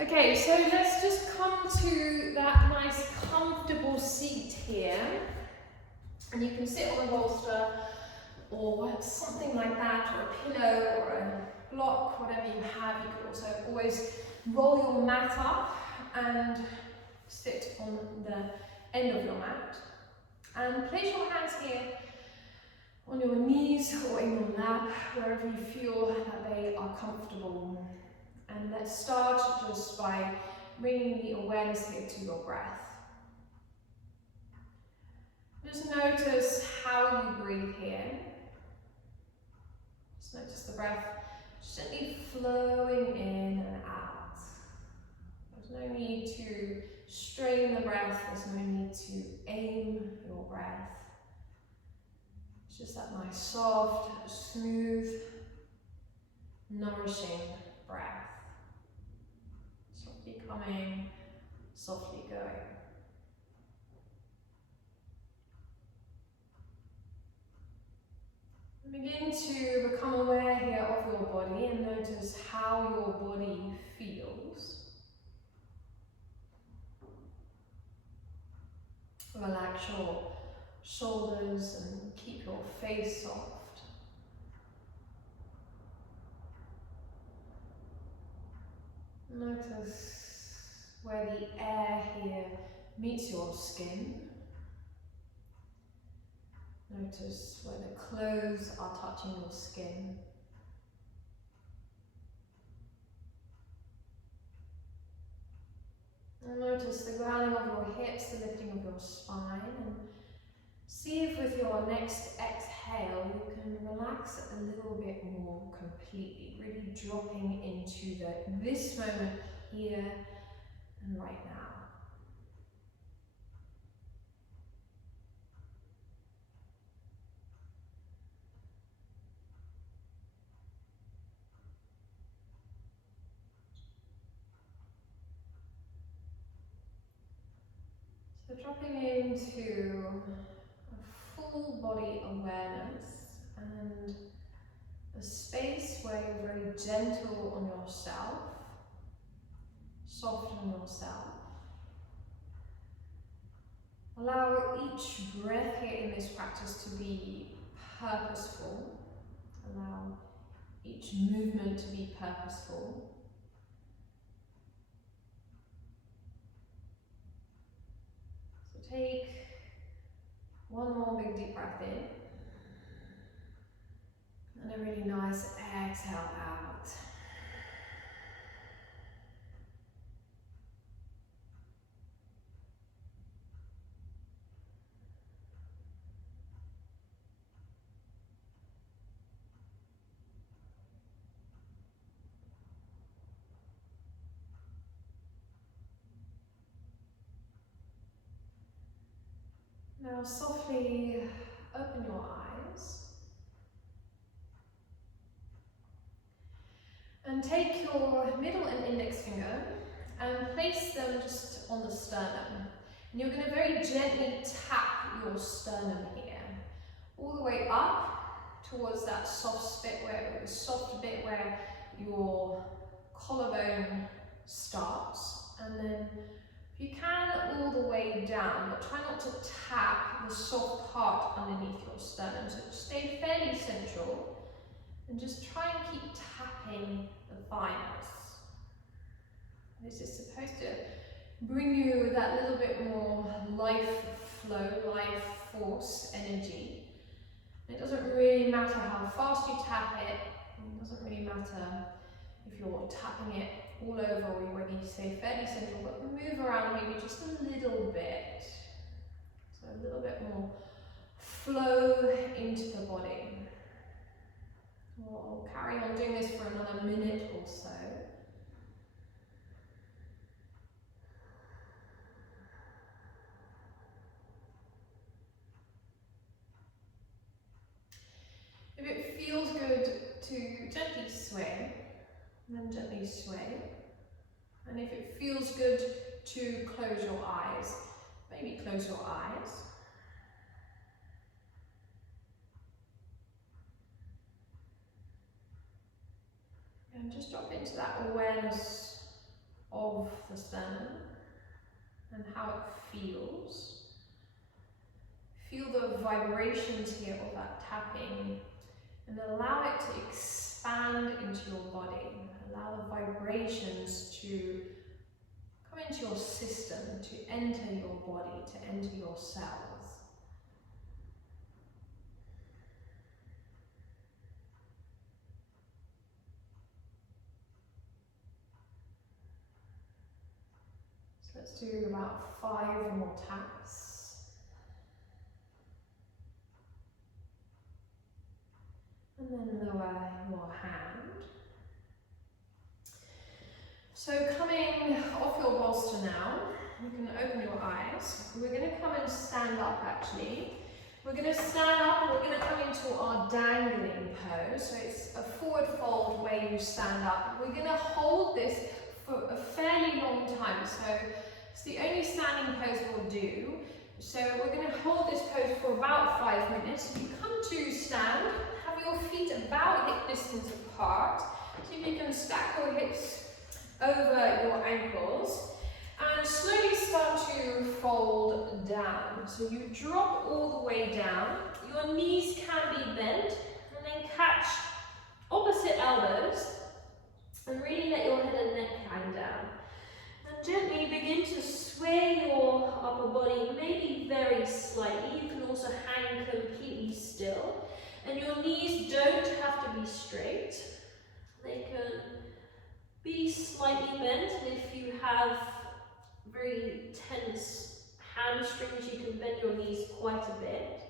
Okay, so let's just come to that nice comfortable seat here. And you can sit on a bolster or something like that, or a pillow or a block, whatever you have. You could also always roll your mat up and sit on the end of your mat. And place your hands here on your knees or in your lap, wherever you feel that they are comfortable. And let's start just by bringing the awareness here to your breath. Just notice how you breathe here. Just notice the breath gently flowing in and out. There's no need to strain the breath, there's no need to aim your breath. It's just that nice, soft, smooth, nourishing breath. Softly coming, softly going. Begin to become aware here of your body and notice how your body feels. Relax your shoulders and keep your face soft. Notice where the air here meets your skin. Notice where the clothes are touching your skin. And notice the grounding of your hips, the lifting of your spine, and see if with your next exhale you can relax a little bit more completely, really dropping into this moment here and right now. So dropping into a full body awareness and a space where you're very gentle on yourself, soft on yourself. Allow each breath here in this practice to be purposeful. Allow each movement to be purposeful. So take one more big deep breath in. And a really nice exhale out. Now softly open your eyes and take your middle and index finger and place them just on the sternum. And you're going to very gently tap your sternum here, all the way up towards that soft bit where your collarbone starts, and then if you can, all the way down, but try not to tap the soft part underneath your sternum. So just stay fairly central and just try and keep tapping the thigh muscles. This is supposed to bring you that little bit more life flow, life force, energy. It doesn't really matter how fast you tap it. It doesn't really matter if you're tapping it all over or whether you stay fairly central, but move around maybe just a little bit. So a little bit more flow into the body. We'll carry on doing this for another minute or so. If it feels good to gently sway, then gently sway. And if it feels good to close your eyes, maybe close your eyes. And just drop into that awareness of and how it feels. Feel the vibrations here of that tapping and allow it to expand into your body. Allow the vibrations to come into your system, to enter your body, to enter your cells. So let's do about 5 more taps. And then lower your hand. So coming off your bolster now, you can open your eyes. We're going to come and stand up actually. We're going to stand up and we're going to come into our dangling pose. So it's a forward fold where you stand up. We're going to hold this for a fairly long time. So it's the only standing pose we'll do. So we're going to hold this pose for about 5 minutes. You come to stand, have your feet about hip distance apart. See if you can stack your hips over your ankles and slowly start to fold down. So you drop all the way down. Your knees can be bent and then catch opposite elbows and really let your head and neck hang down. And gently begin to sway your upper body, maybe very slightly. You can also hang completely still. And your knees don't have to be straight. They can be slightly bent, and if you have very tense hamstrings, you can bend your knees quite a bit.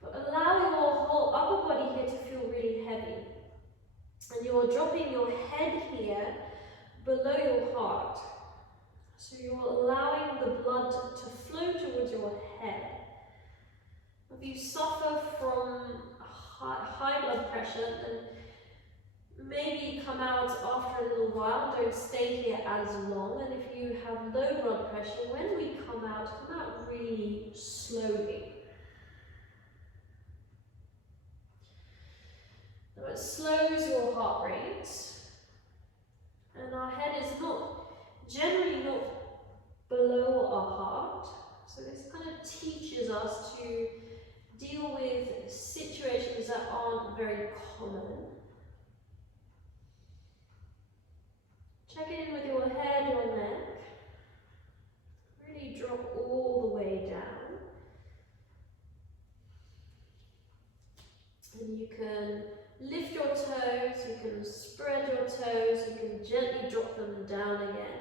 But allow your whole upper body here to feel really heavy. And you're dropping your head here below your heart. So you're allowing the blood to flow towards your head. If you suffer from high blood pressure, then maybe come out after a little while, don't stay here as long. And if you have low blood pressure, when we come out really slowly. Now it slows your heart rate, and our head is generally not below our heart. So this kind of teaches us to deal with situations that aren't very common. Check in with your head, your neck. Really drop all the way down. And you can lift your toes, you can spread your toes, you can gently drop them down again.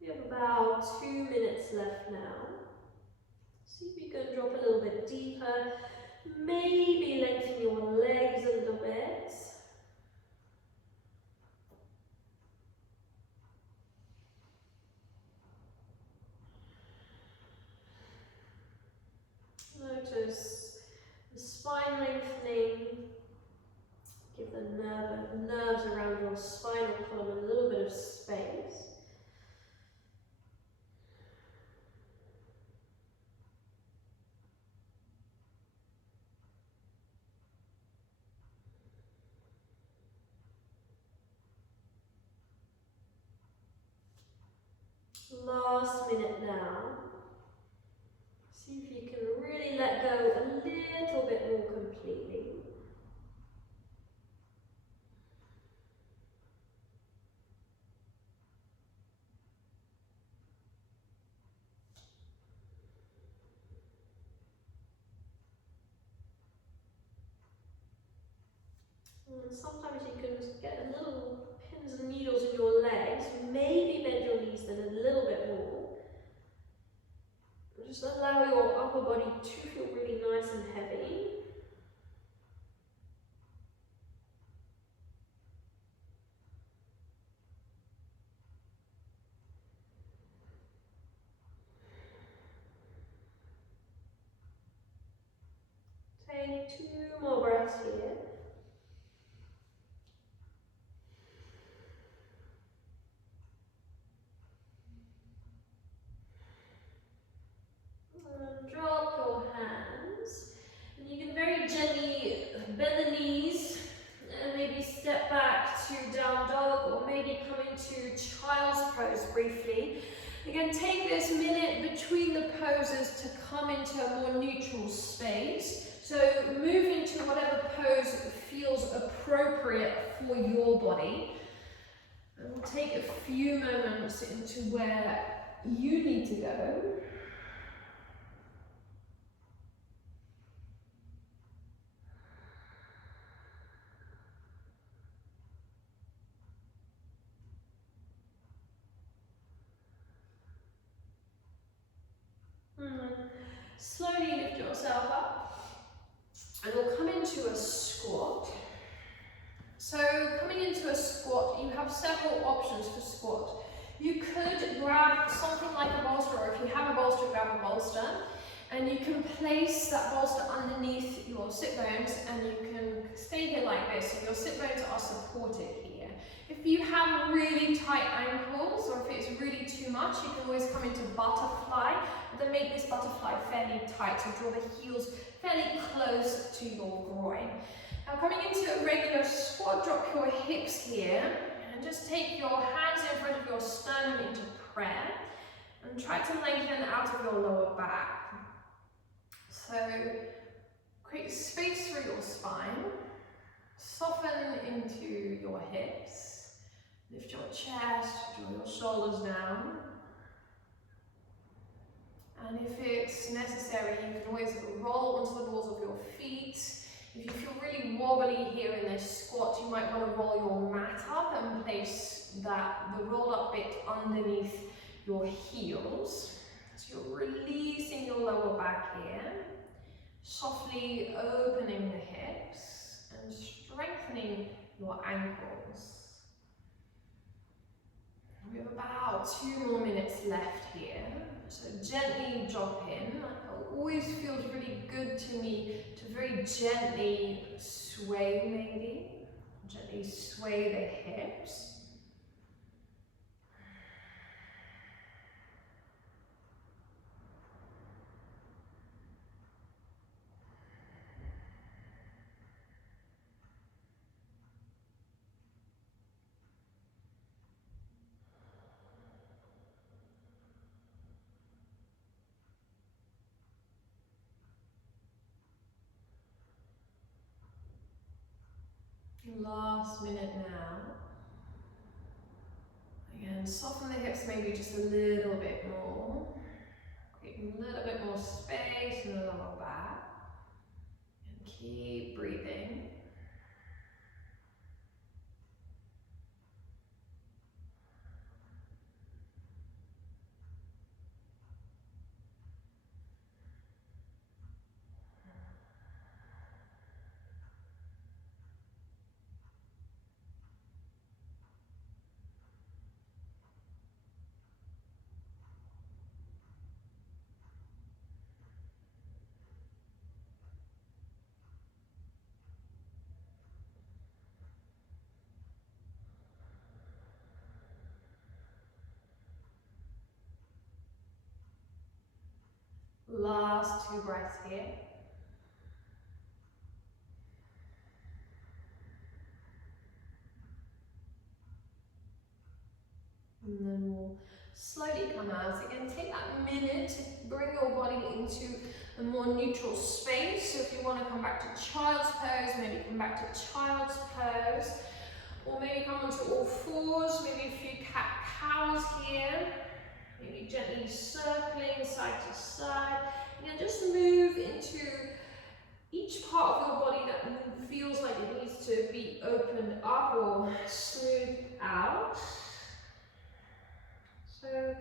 We have about 2 minutes left now. See if you can drop a little bit deeper. Maybe lengthen your legs a little bit. Notice the spine lengthening. Give the nerves around your spinal column a little bit of space. Last minute now. See if you can really let go a little bit more completely. And sometimes you can get a little pins and needles in your legs. Maybe bend your knees then a little bit more. Just allow your upper body to feel really nice and heavy. Take 2 more breaths here. briefly. Again, take this minute between the poses to come into a more neutral space. So move into whatever pose feels appropriate for your body. And we'll take a few moments into where you need to go. Slowly lift yourself up and we'll come into a squat. So coming into a squat, you have several options for squat. You could grab something like a bolster, or if you have a bolster, grab a bolster, and you can place that bolster underneath your sit bones and you can stay here like this, so your sit bones are supported here. If you have really tight ankles, or if it's really too much, you can always come into butterfly, but then make this butterfly fairly tight, so draw the heels fairly close to your groin. Now coming into a regular squat, drop your hips here, and just take your hands in front of your sternum into prayer, and try to lengthen out of your lower back. So create space through your spine, soften into your hips, lift your chest, draw your shoulders down. And if it's necessary, you can always roll onto the balls of your feet. If you feel really wobbly here in this squat, you might want to roll your mat up and place the rolled up bit underneath your heels. So you're releasing your lower back here, softly opening the hips and strengthening your ankles. We have about 2 more minutes left here. So gently drop in. It always feels really good to me to very gently sway, maybe. Gently sway the hips. Last minute now. Again, soften the hips maybe just a little bit more. Create a little bit more space in the lower back. And keep breathing. Last 2 breaths here. And then we'll slowly come out. Again, take that minute to bring your body into a more neutral space. So if you want to come back to child's pose, maybe come back to child's pose. Or maybe come onto all fours, maybe a few cat-cows here. Maybe gently circling side to side. And just move into each part of your body that feels like it needs to be opened up or smoothed out. So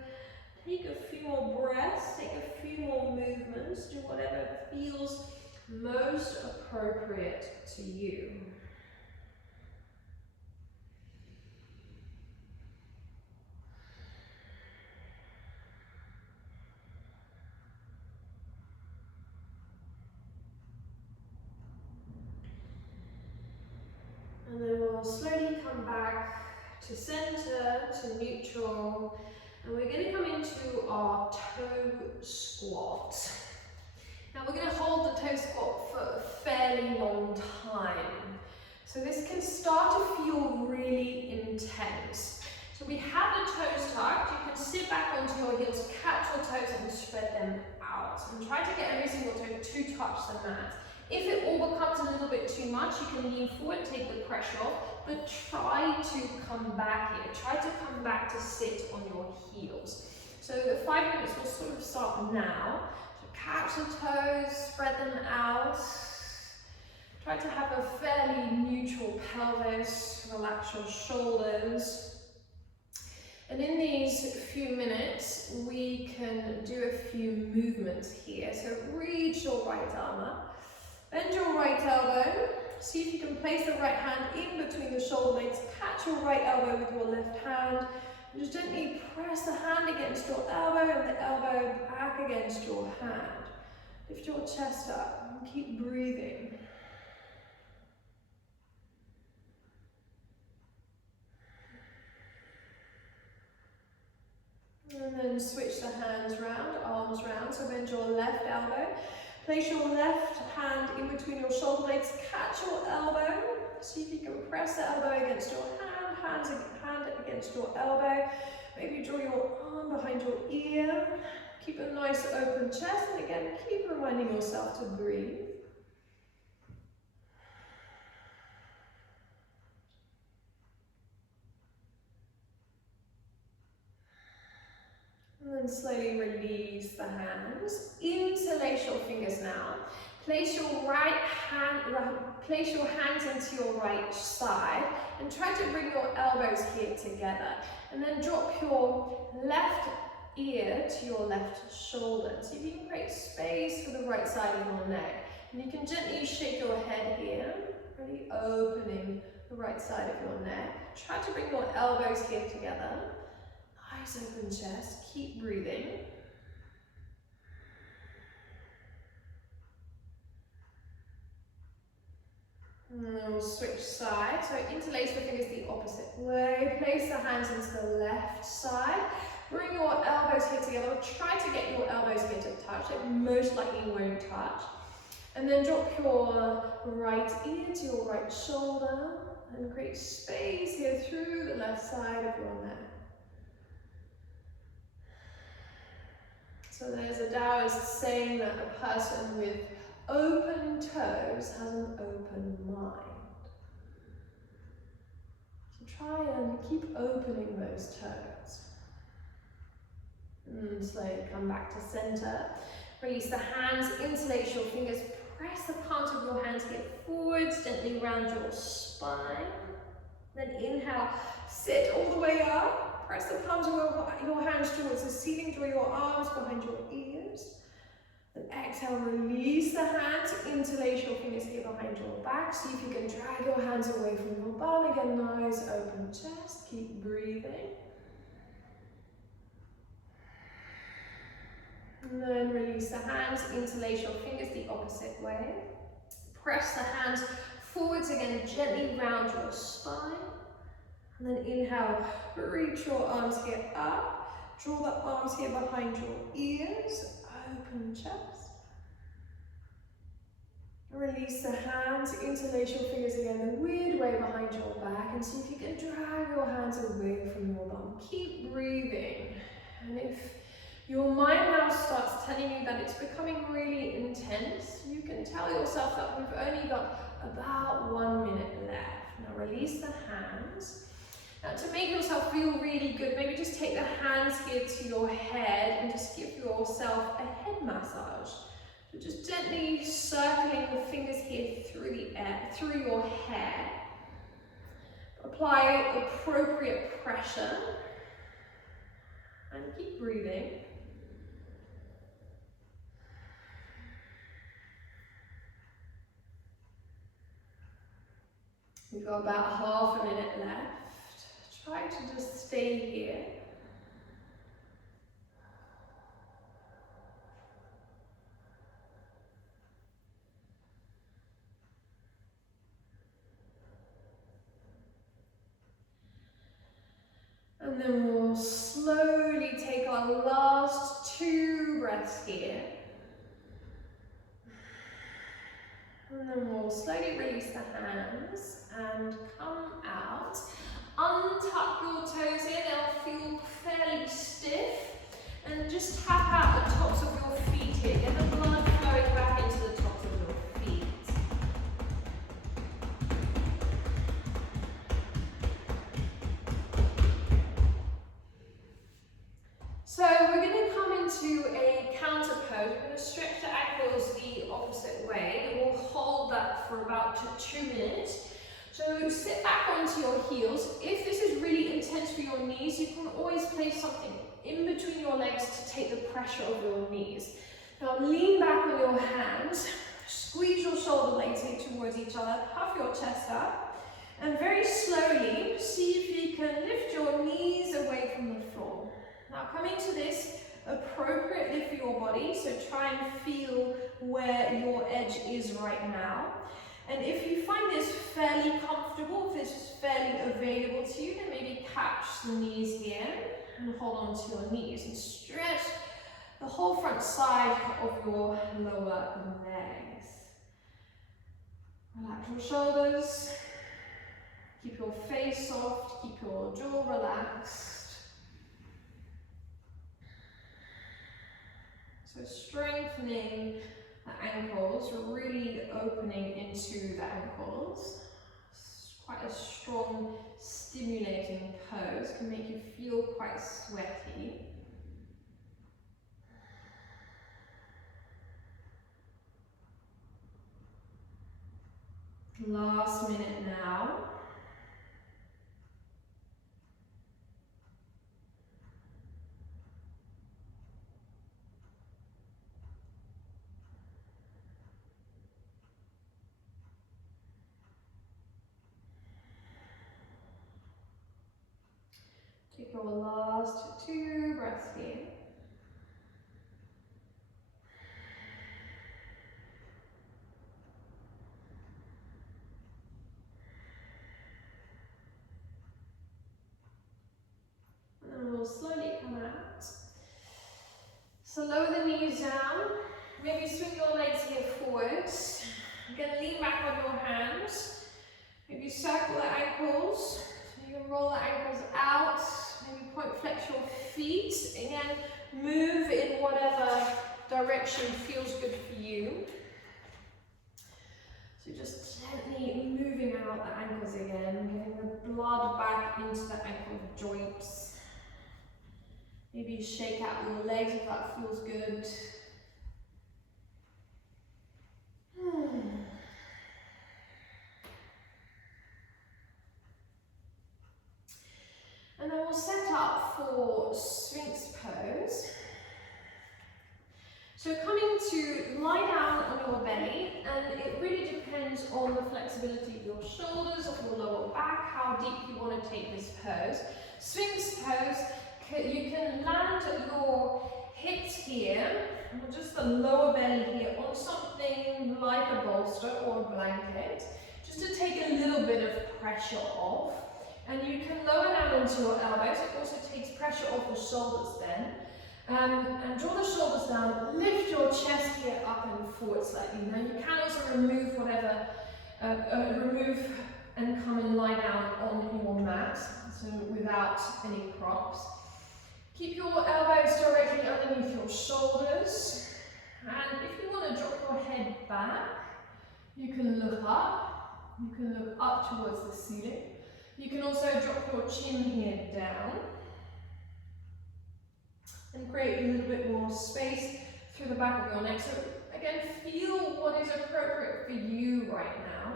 take a few more breaths, take a few more movements, do whatever feels most appropriate to you. And then we'll slowly come back to center, to neutral, and we're going to come into our toe squat. Now we're going to hold the toe squat for a fairly long time. So this can start to feel really intense. So So we have the toes tucked. You can sit back onto your heels, catch your toes and spread them out. And try to get every single toe to touch the mat. If it all becomes a little bit too much, you can lean forward, take the pressure off, but try to come back here. Try to come back to sit on your heels. So the 5 minutes will sort of start now. So catch the toes, spread them out. Try to have a fairly neutral pelvis, relax your shoulders. And in these few minutes, we can do a few movements here. So reach your right arm up, bend your right elbow. See if you can place the right hand in between the shoulder blades. Catch your right elbow with your left hand. And just gently press the hand against your elbow and the elbow back against your hand. Lift your chest up and keep breathing. And then switch the hands round, arms round. So bend your left elbow. Place your left hand in between your shoulder blades. Catch your elbow. See if you can press the elbow against your hand, hand against your elbow. Maybe draw your arm behind your ear. Keep a nice open chest. And again, keep reminding yourself to breathe. And then slowly release the hands. Interlace your fingers now. Place your place your hands into your right side and try to bring your elbows here together. And then drop your left ear to your left shoulder. So you can create space for the right side of your neck. And you can gently shake your head here, really opening the right side of your neck. Try to bring your elbows here together. Nice open chest, keep breathing. And then we'll switch sides. So interlace the fingers the opposite way. Place the hands into the left side. Bring your elbows here together. Try to get your elbows here to touch. It most likely won't touch. And then drop your right ear to your right shoulder. And create space here through the left side of your neck. So there's a Taoist saying that a person with open toes has an open mind. So try and keep opening those toes. And slowly come back to center. Release the hands, interlace your fingers, press the palms of your hands, get forwards, gently round your spine. Then inhale, sit all the way up. Press the palms of your hands towards the ceiling, draw your arms behind your ears. Then exhale, release the hands, interlace your fingers here behind your back. See if you can drag your hands away from your bum. Again, nice open chest, keep breathing. And then release the hands, interlace your fingers the opposite way. Press the hands forwards again, gently round your spine. And then inhale, reach your arms here up. Draw the arms here behind your ears. Open chest. Release the hands, interlace your fingers again the weird way behind your back. And see if you can drag your hands away from your bum. Keep breathing. And if your mind now starts telling you that it's becoming really intense, you can tell yourself that we've only got about 1 minute left. Now release the hands. Now to make yourself feel really good, maybe just take the hands here to your head and just give yourself a head massage. So just gently circling the fingers here through the air, through your hair. Apply appropriate pressure and keep breathing. We've got about half a minute left. Try to just stay here. And then we'll slowly take our last 2 breaths here. And then we'll slowly release the hands and come out. untuck your toes in, they'll feel fairly stiff. And just tap out the tops of your feet here. Get the blood flowing back into the tops of your feet. So we're going to come into a counter pose. We're going to stretch the ankles the opposite way. We'll hold that for about 2 minutes. So sit back onto your heels. If this is really intense for your knees, you can always place something in between your legs to take the pressure of your knees. Now lean back on your hands, squeeze your shoulder blades in towards each other, puff your chest up, and very slowly see if you can lift your knees away from the floor. Now come into this appropriately for your body, so try and feel where your edge is right now. And if you find this fairly comfortable, if this is fairly available to you, then maybe catch the knees here and hold on to your knees and stretch the whole front side of your lower legs. Relax your shoulders, keep your face soft, keep your jaw relaxed. So strengthening the ankles, really opening into the ankles. It's quite a strong, stimulating pose, can make you feel quite sweaty. Last minute now. Take your last 2 breaths here. And then we'll slowly come out. So lower the knees down. Maybe swing your legs here forwards. Again, lean back on your hands. Maybe circle the ankles. You can roll the ankles out. Maybe point flex your feet. Again, move in whatever direction feels good for you. So just gently moving out the ankles again, getting the blood back into the ankle joints. Maybe shake out your legs if that feels good. And then we'll set up for Sphinx pose. So coming to lie down on your belly, and it really depends on the flexibility of your shoulders, of your lower back, how deep you want to take this pose. Sphinx pose, you can land your hips here, or just the lower belly here, on something like a bolster or a blanket, just to take a little bit of pressure off. And you can lower down into your elbows. It also takes pressure off the shoulders then. And draw the shoulders down, lift your chest here up and forward slightly. Now you can also remove whatever, remove and come and lie down on your mat, so without any props. Keep your elbows directly underneath your shoulders. And if you want to drop your head back, you can look up. You can look up towards the ceiling. You can also drop your chin here down and create a little bit more space through the back of your neck. So again, feel what is appropriate for you right now.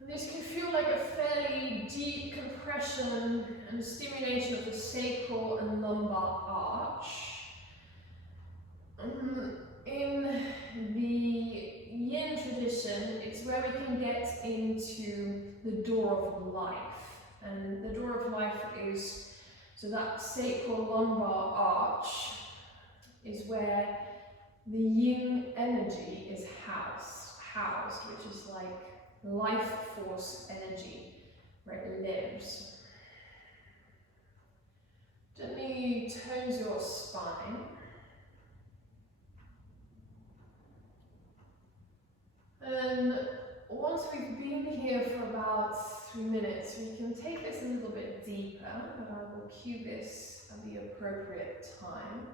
And this can feel like a fairly deep compression and stimulation of the sacral and lumbar arch. In the Yin tradition, it's where we can get into the door of life. And the door of life is, so that sacral lumbar arch is where the Yin energy is housed, which is like life force energy, where it lives. Gently tones your spine. And once we've been here for about 3 minutes. We can take this a little bit deeper, but I will cue this at the appropriate time.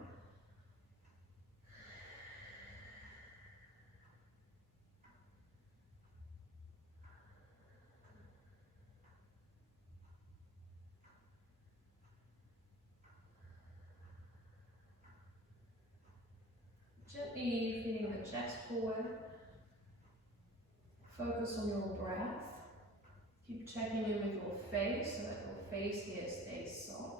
Gently feeling the chest forward. Focus on your breath. Keep checking in with your face so that your face here stays soft.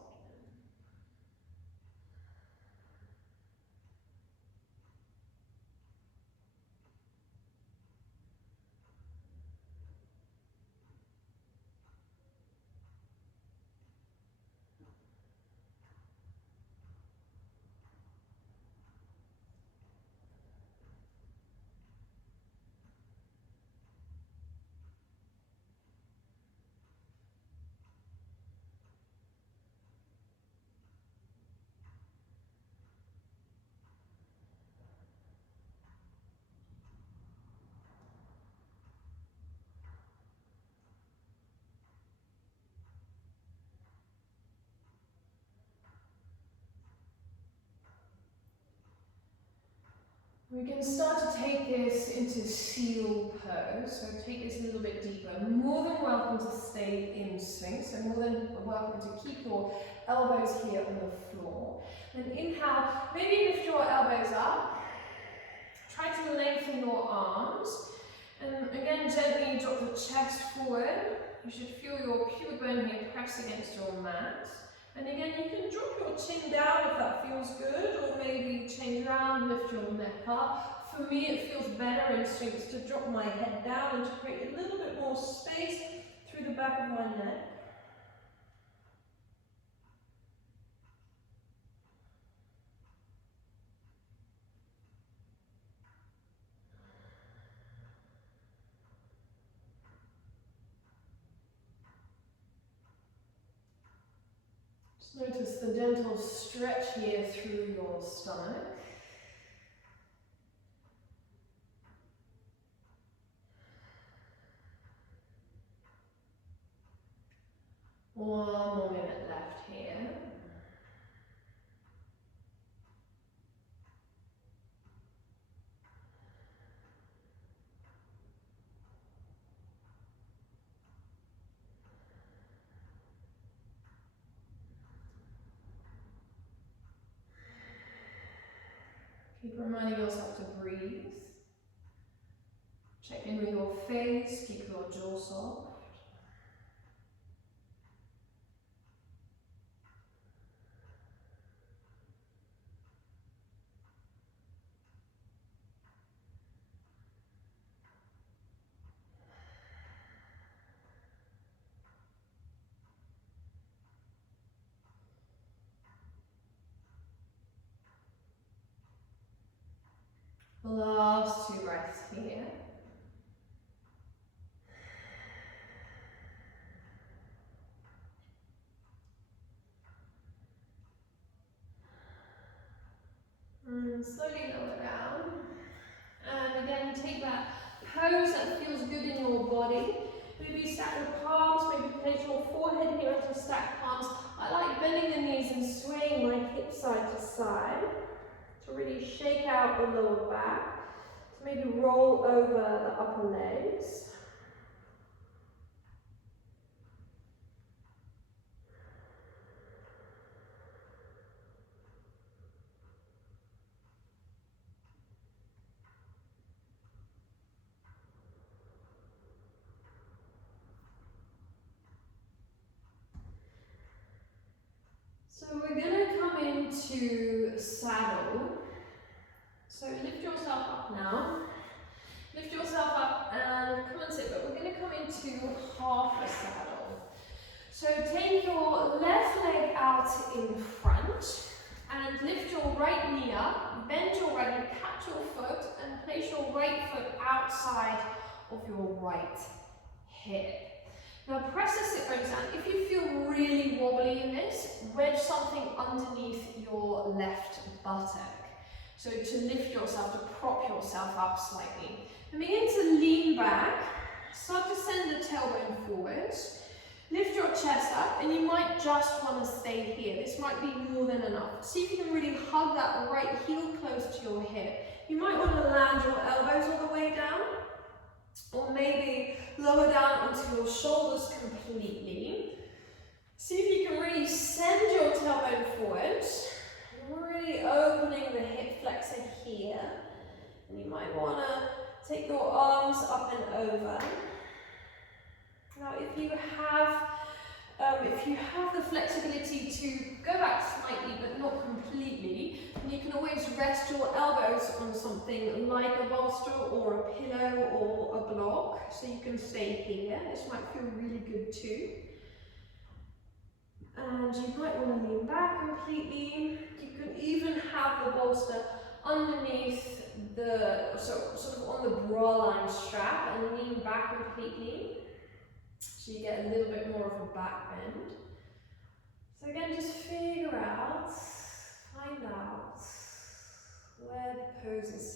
We can start to take this into seal pose, so take this a little bit deeper. More than welcome to stay in Sphinx, so more than welcome to keep your elbows here on the floor. Then inhale, maybe lift your elbows up, try to lengthen your arms, and again gently drop the chest forward. You should feel your pubic bone here press against your mat. And again, you can drop your chin down if that feels good, or maybe change around, lift your neck up. For me, it feels better in Sphinx to drop my head down and to create a little bit more space through the back of my neck. Notice the gentle stretch here through your stomach. One more minute left here. Keep reminding yourself to breathe. Check in with your face, keep your jaw soft. Last 2 breaths here. And slowly lower down. And again, take that pose that feels good in your body. Maybe stack your palms, maybe place your forehead here onto stacked palms. I like bending the knees and swaying my hips side to side to really shake out the lower back. So maybe roll over the upper legs. So we're going to come into saddle. So lift yourself up now. Lift yourself up and come and sit, but we're going to come into half a saddle. So take your left leg out in front and lift your right knee up, bend your right knee, catch your foot and place your right foot outside of your right hip. Now press the sit bones down. If you feel really wobbly in this, wedge something underneath your left buttock. So to lift yourself, to prop yourself up slightly. And begin to lean back. Start to send the tailbone forwards. Lift your chest up, and you might just want to stay here. This might be more than enough. See if you can really hug that right heel close to your hip. You might want to land your elbows all the way down, or maybe lower down onto your shoulders completely. See if you can really send your tailbone forwards, really opening the hip flexor here. And you might want to take your arms up and over. Now, if you have the flexibility to go back slightly but not completely, then you can always rest your elbows on something like a bolster or a pillow or a block, so you can stay here. This might feel really good too. And you might want to lean back completely. You can even have the bolster underneath the, sort of on the bra line strap, and lean back completely. So you get a little bit more of a back bend. So again, just figure out, find out where the pose is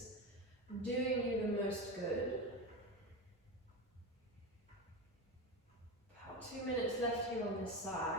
doing you the most good. About 2 minutes left here on this side.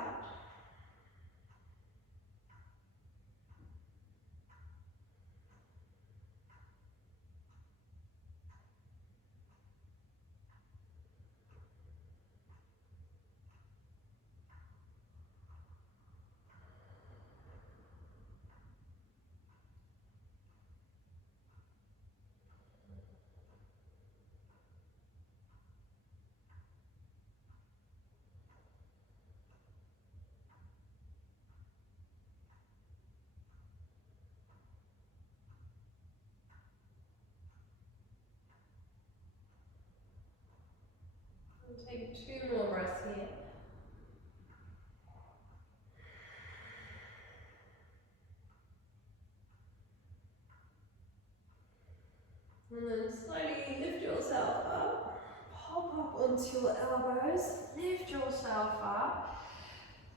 Take 2 more breaths here. And then slowly lift yourself up. Hop up onto your elbows. Lift yourself up.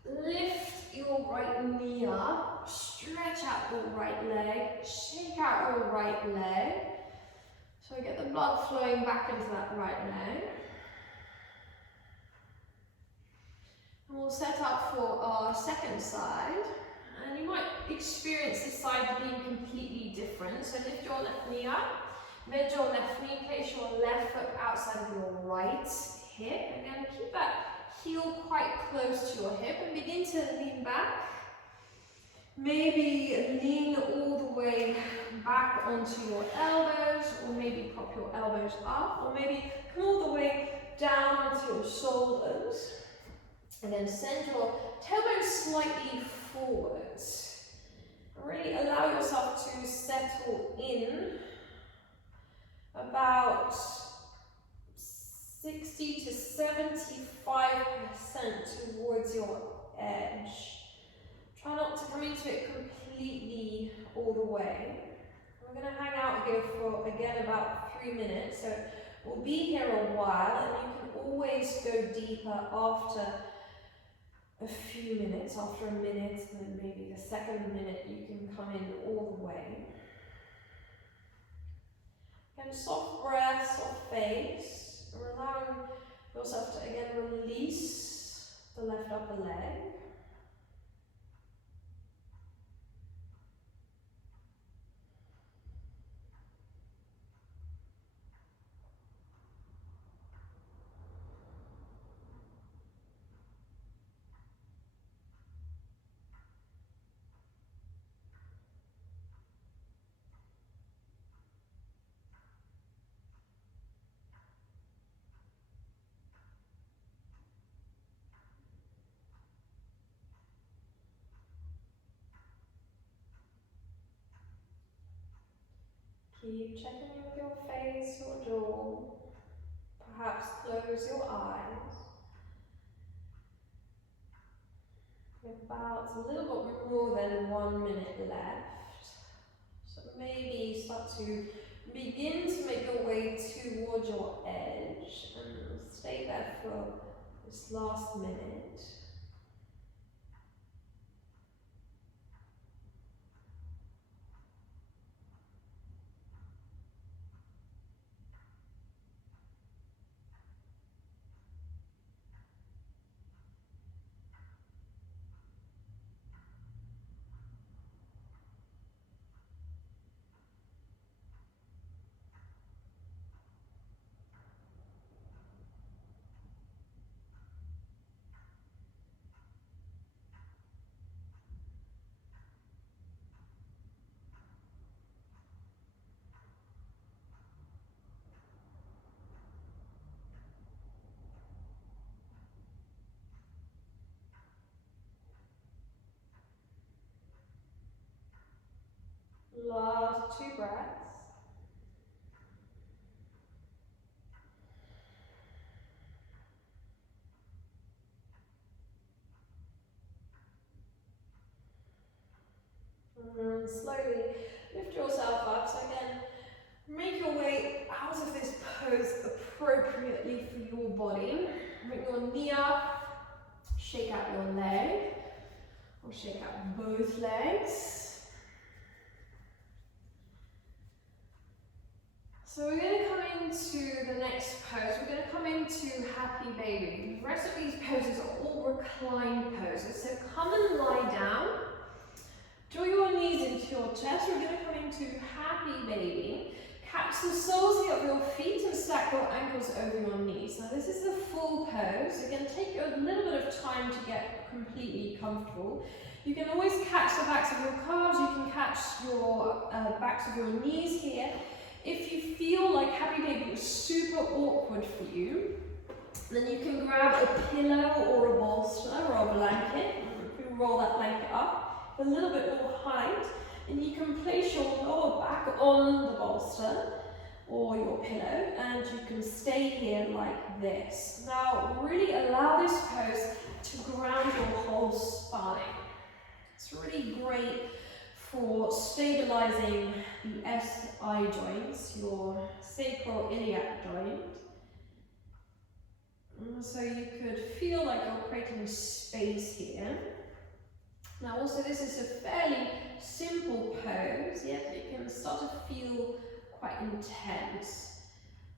Lift your right knee up. Stretch out your right leg. Shake out your right leg. So get the blood flowing back into that right leg. And we'll set up for our second side, and you might experience this side being completely different. So lift your left knee up, bend your left knee, place your left foot outside of your right hip. Again, keep that heel quite close to your hip and begin to lean back. Maybe lean all the way back onto your elbows, or maybe prop your elbows up, or maybe come all the way down onto your shoulders. And then send your tailbone slightly forwards. Really allow yourself to settle in about 60 to 75% towards your edge. Try not to come into it completely all the way. We're going to hang out here for, again, about 3 minutes. So we'll be here a while, and you can always go deeper after a few minutes. After a minute, and then maybe the second minute, you can come in all the way. Again, soft breath, soft face. We're allowing yourself to again release the left upper leg. Keep checking in with your face or jaw. Perhaps close your eyes. About a little bit more than 1 minute left. So maybe start to begin to make your way towards your edge and stay there for this last minute. Last 2 breaths. And slowly lift yourself up. So again, make your way out of this pose appropriately for your body. Bring your knee up, shake out your leg, or shake out both legs. So we're going to come into the next pose. We're going to come into Happy Baby. The rest of these poses are all reclined poses. So come and lie down. Draw your knees into your chest. We're going to come into Happy Baby. Catch the soles here of your feet and stack your ankles over your knees. Now this is the full pose. It's going to take you a little bit of time to get completely comfortable. You can always catch the backs of your calves. You can catch your backs of your knees here. If you feel like Happy Baby is super awkward for you, then you can grab a pillow or a bolster or a blanket. You can roll that blanket up a little bit more height, and you can place your lower back on the bolster or your pillow, and you can stay here like this. Now, really allow this pose to ground your whole spine. It's really great for stabilizing the SI joints, your sacroiliac joint. So you could feel like you're creating space here. Now also this is a fairly simple pose, yet it can start to feel quite intense.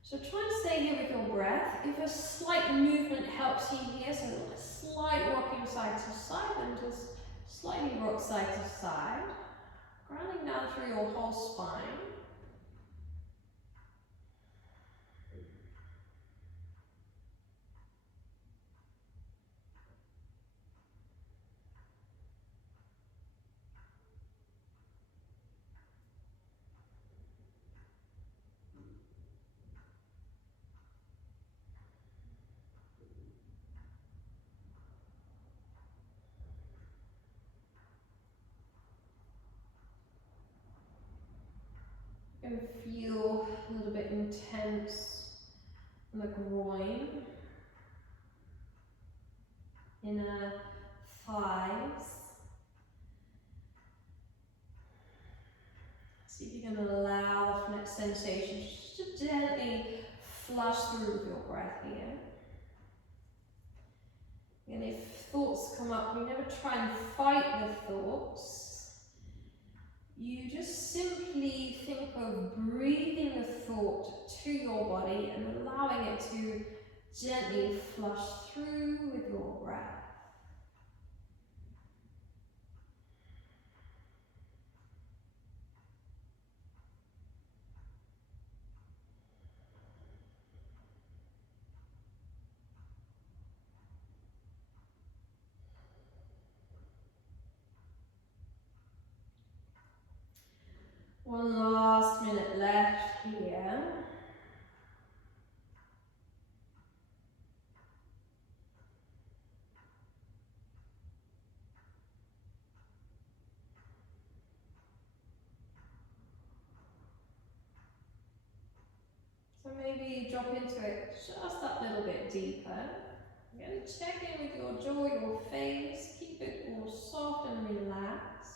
So try and stay here with your breath. If a slight movement helps you here, so a slight rocking side to side, then just slightly rock side to side. Grounding down through your whole spine. And feel a little bit intense in the groin, inner thighs. See if you can allow the next sensation just to gently flush through with your breath here. And if thoughts come up, we never try and fight the thoughts. You just simply think of breathing the thought to your body and allowing it to gently flush through with your breath. One last minute left here. So maybe drop into it just that little bit deeper. I'm going to check in with your jaw, your face, keep it all soft and relaxed.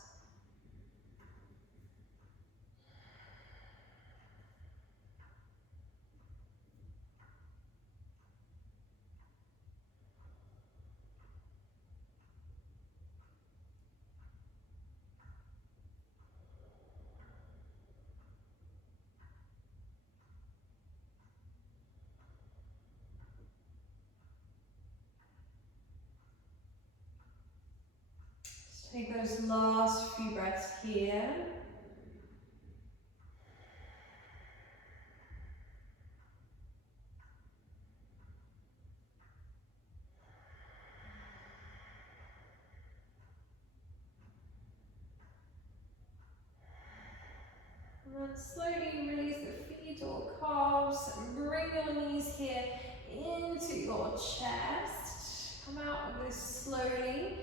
Take those last few breaths here. And then slowly release the feet or calves and bring your knees here into your chest. Come out of this slowly.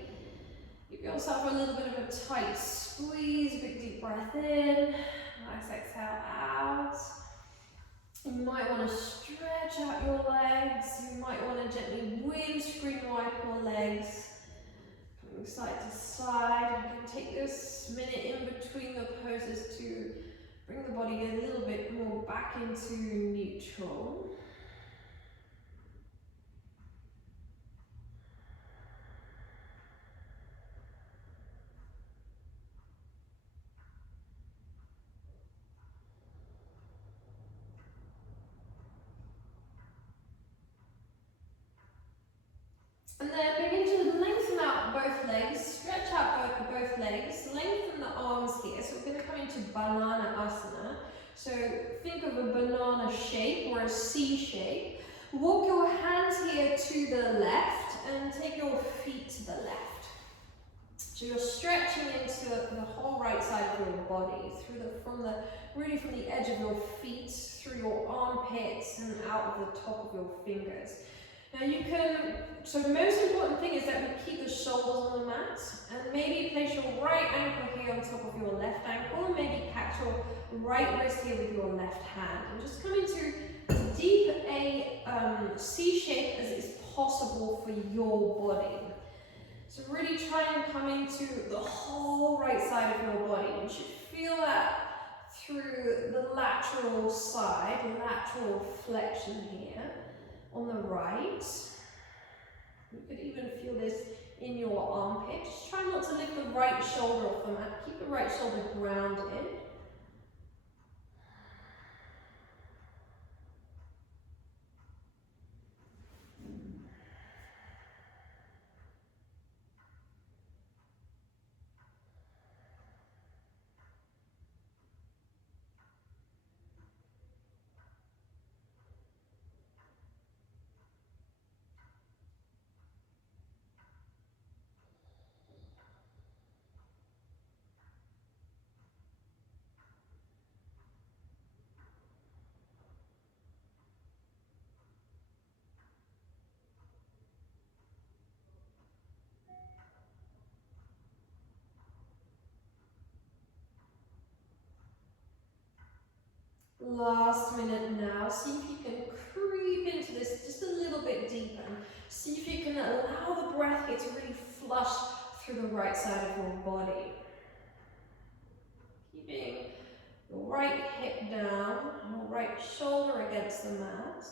Give yourself a little bit of a tight squeeze, big deep breath in, nice exhale out. You might want to stretch out your legs, you might want to gently windscreen wipe your legs, from side to side. You can take this minute in between the poses to bring the body a little bit more back into neutral. And then begin to lengthen out both legs, stretch out both legs, lengthen the arms here. So we're going to come into Banana Asana. So think of a banana shape or a C shape. Walk your hands here to the left and take your feet to the left. So you're stretching into the whole right side of your body, from the edge of your feet, through your armpits and out of the top of your fingers. Now so the most important thing is that we keep the shoulders on the mat, and maybe place your right ankle here on top of your left ankle, and maybe catch your right wrist here with your left hand, and just come into as deep a C shape as is possible for your body. So really try and come into the whole right side of your body. You should feel that through the lateral side, lateral flexion here on the right. You could even feel this in your armpit. Just try not to lift the right shoulder off the mat. Keep the right shoulder grounded. Last minute now. See if you can creep into this just a little bit deeper. See if you can allow the breath here to really flush through the right side of your body. Keeping your right hip down, your right shoulder against the mat.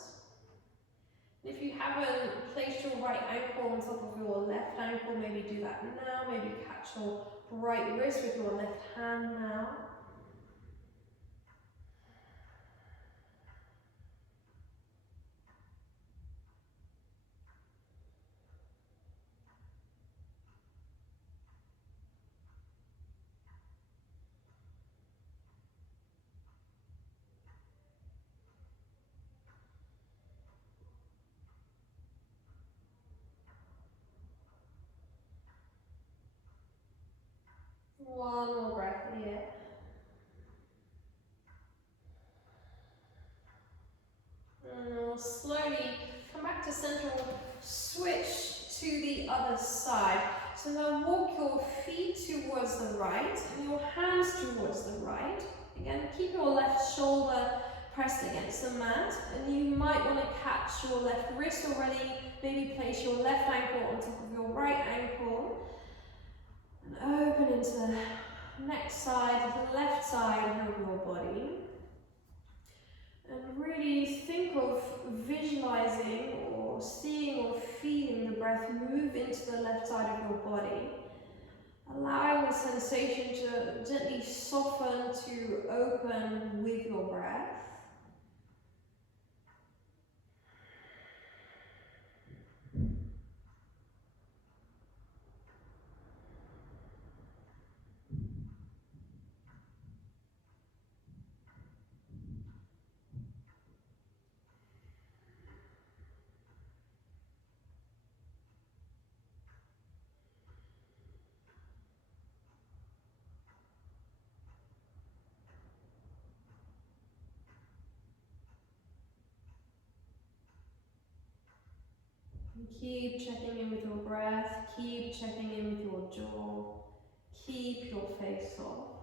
If you haven't placed your right ankle on top of your left ankle, maybe do that now. Maybe catch your right wrist with your left hand now. One more breath here. And we'll slowly come back to center. We'll switch to the other side. So now walk your feet towards the right and your hands towards the right. Again, keep your left shoulder pressed against the mat, and you might want to catch your left wrist already. Maybe place your left ankle on top of your right ankle. And open into the next side, the left side of your body. And really think of visualizing or seeing or feeling the breath move into the left side of your body. Allowing the sensation to gently soften, to open with your breath. Keep checking in with your breath, keep checking in with your jaw, Keep your face soft.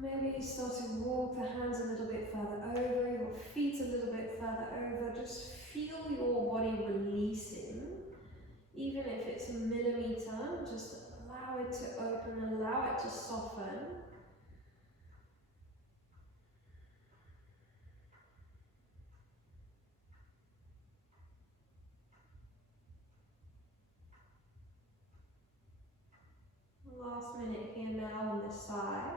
Maybe start to walk the hands a little bit further over, your feet a little bit further over. Just feel your body releasing. Even if it's a millimeter, just allow it to open, allow it to soften. Last minute here now on this side.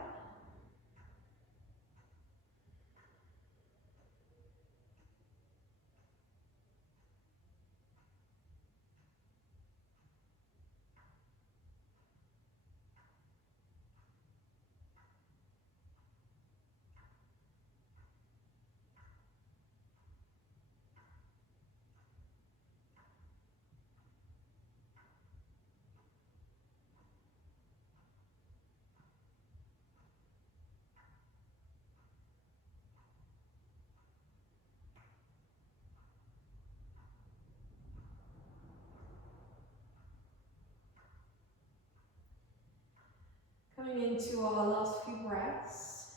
Coming into our last few breaths.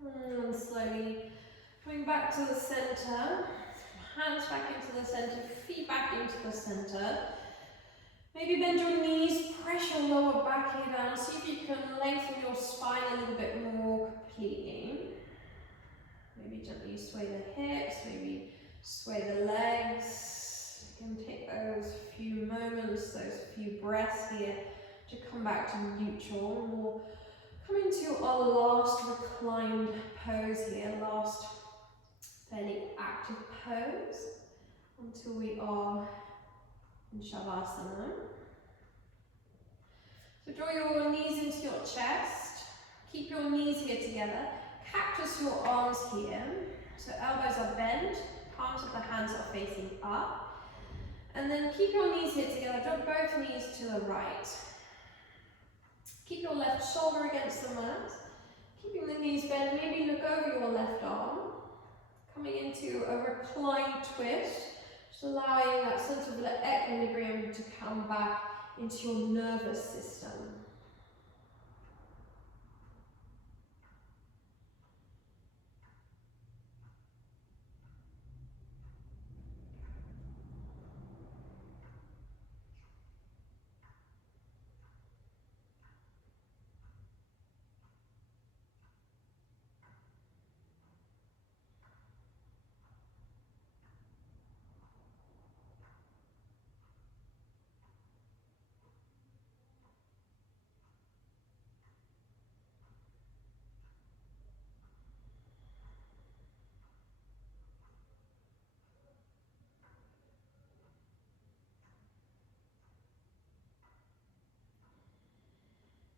And slowly coming back to the center. Hands back into the center, feet back into the center. Maybe bend your knees, press your lower back here down. See if you can lengthen your spine a little bit more completely. Maybe gently sway the hips, maybe sway the legs. You can take those few moments, those few breaths here to come back to neutral. We'll come into our last reclined pose here, last fairly active pose until we are in Shavasana. So draw your knees into your chest. Keep your knees here together. Cactus your arms here. So elbows are bent, palms of the hands are facing up. And then keep your knees here together. Drop both knees to the right. Keep your left shoulder against the mat. Keeping the knees bent, maybe look over your left arm. Coming into a reclined twist. Just allowing that sense of equilibrium to come back into your nervous system.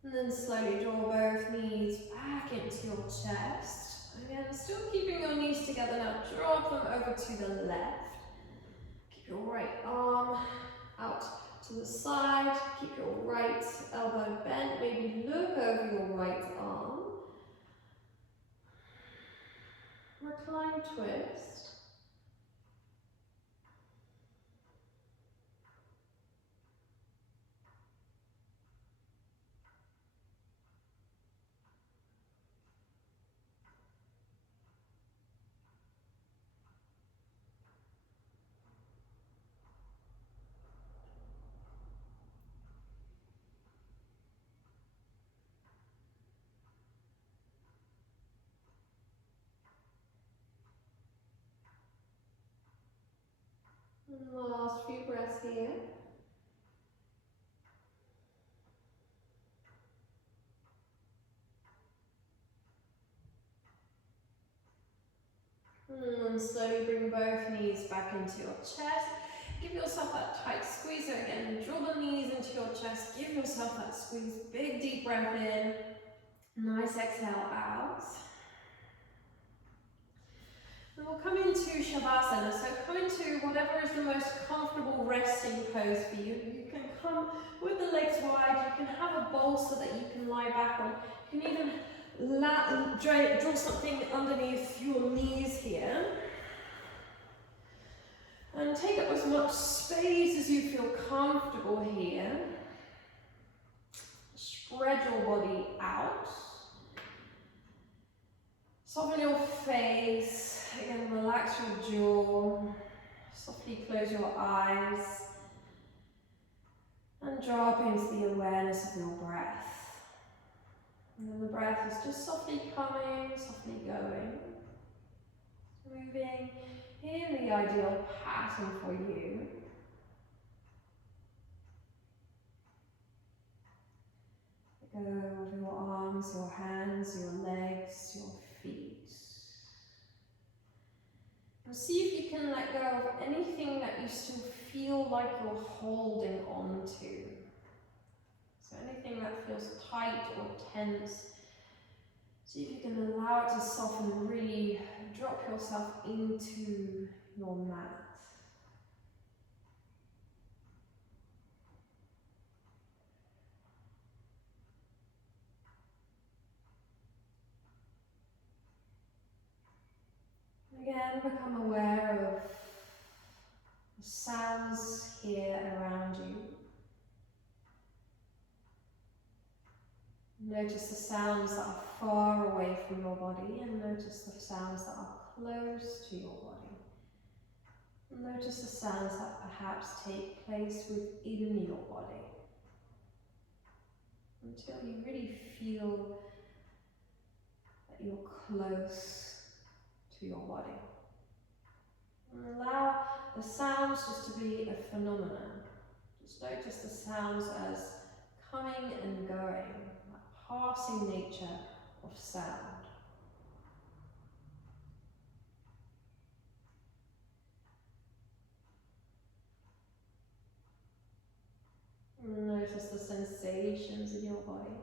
And then slowly draw both knees back into your chest. Again, still keeping your knees together now. Drop them over to the left. Keep your right arm out to the side. Keep your right elbow bent. Maybe look over your right arm. Recline twist. And the last few breaths here. And slowly bring both knees back into your chest. Give yourself that tight squeeze. So again, draw the knees into your chest. Give yourself that squeeze. Big deep breath in. Nice exhale out. And we'll come into Shavasana, so come into whatever is the most comfortable resting pose for you. You can come with the legs wide, you can have a bolster that you can lie back on. You can even draw something underneath your knees here. And take up as much space as you feel comfortable here. Spread your body out. Soften your face. Again, relax your jaw. Softly close your eyes. And drop into the awareness of your breath. And then the breath is just softly coming, softly going. Moving in the ideal pattern for you. Go over your arms, your hands, your legs, your feet. And see if you can let go of anything that you still feel like you're holding on to. So anything that feels tight or tense. See if you can allow it to soften and really drop yourself into your mat. Again, become aware of the sounds here around you. Notice the sounds that are far away from your body, and notice the sounds that are close to your body. And notice the sounds that perhaps take place within your body, until you really feel that you're close to your body. And allow the sounds just to be a phenomenon. Just notice the sounds as coming and going, that passing nature of sound. And notice the sensations in your body.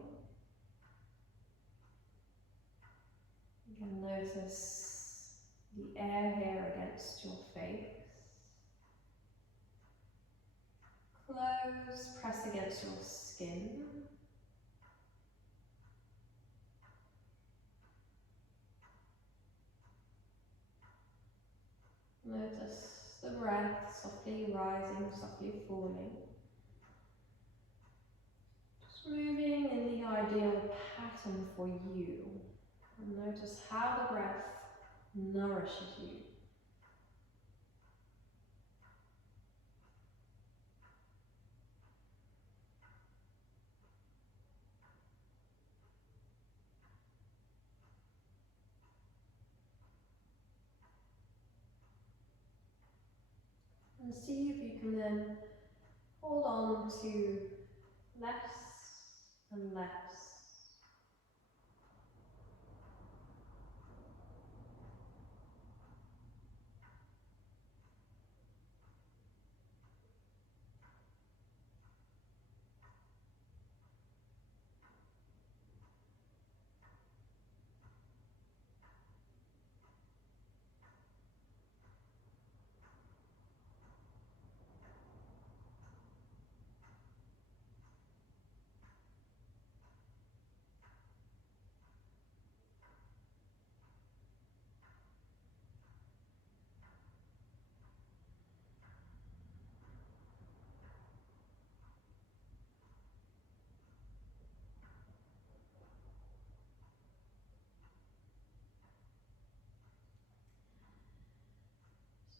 You can notice the air here against your face. Close, press against your skin. Notice the breath softly rising, softly falling. Just moving in the ideal pattern for you. And notice how the breath nourishes you. And see if you can then hold on to less and less.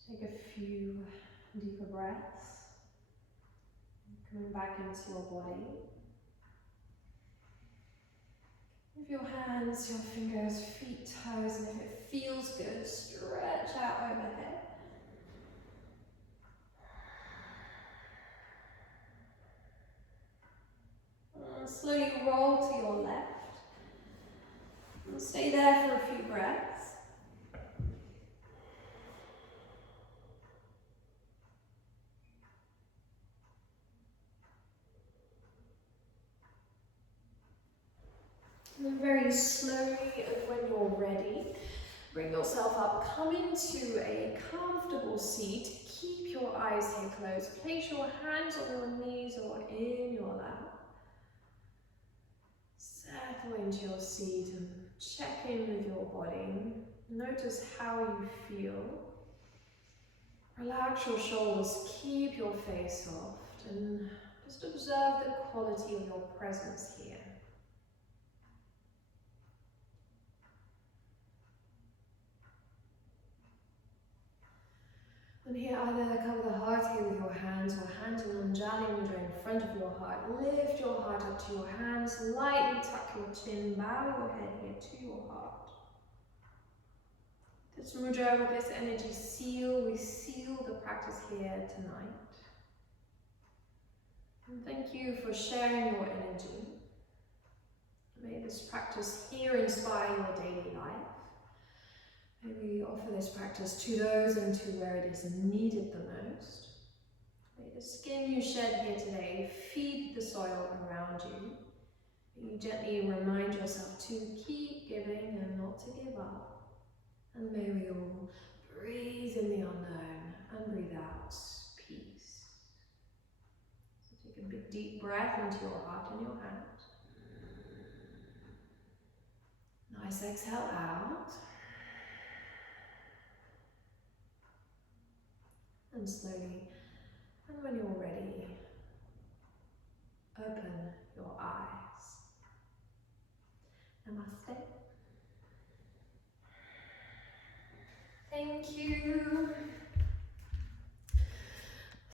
Take a few deeper breaths, coming back into your body. With your hands, your fingers, feet, toes, and if it feels good, stretch out overhead. And slowly roll to your left. And stay there for a few breaths. And then very slowly, and when you're ready, Bring yourself up, come into a comfortable seat. Keep your eyes here closed. Place your hands on your knees or in your lap. Settle into your seat and check in with your body. Notice how you feel. Relax your shoulders, keep your face soft, and just observe the quality of your presence here. And here, either cover the heart here with your hands or hands on Anjali Mudra in front of your heart. Lift your heart up to your hands, lightly tuck your chin, bow your head here to your heart. This mudra, with this energy we seal the practice here tonight. And thank you for sharing your energy. May this practice here inspire your daily life. May we offer this practice to those and to where it is needed the most. May the skin you shed here today feed the soil around you. May you gently remind yourself to keep giving and not to give up. And may we all breathe in the unknown and breathe out peace. So take a big deep breath into your heart and your hand. Nice exhale out. And slowly, and when you're ready, open your eyes. Namaste.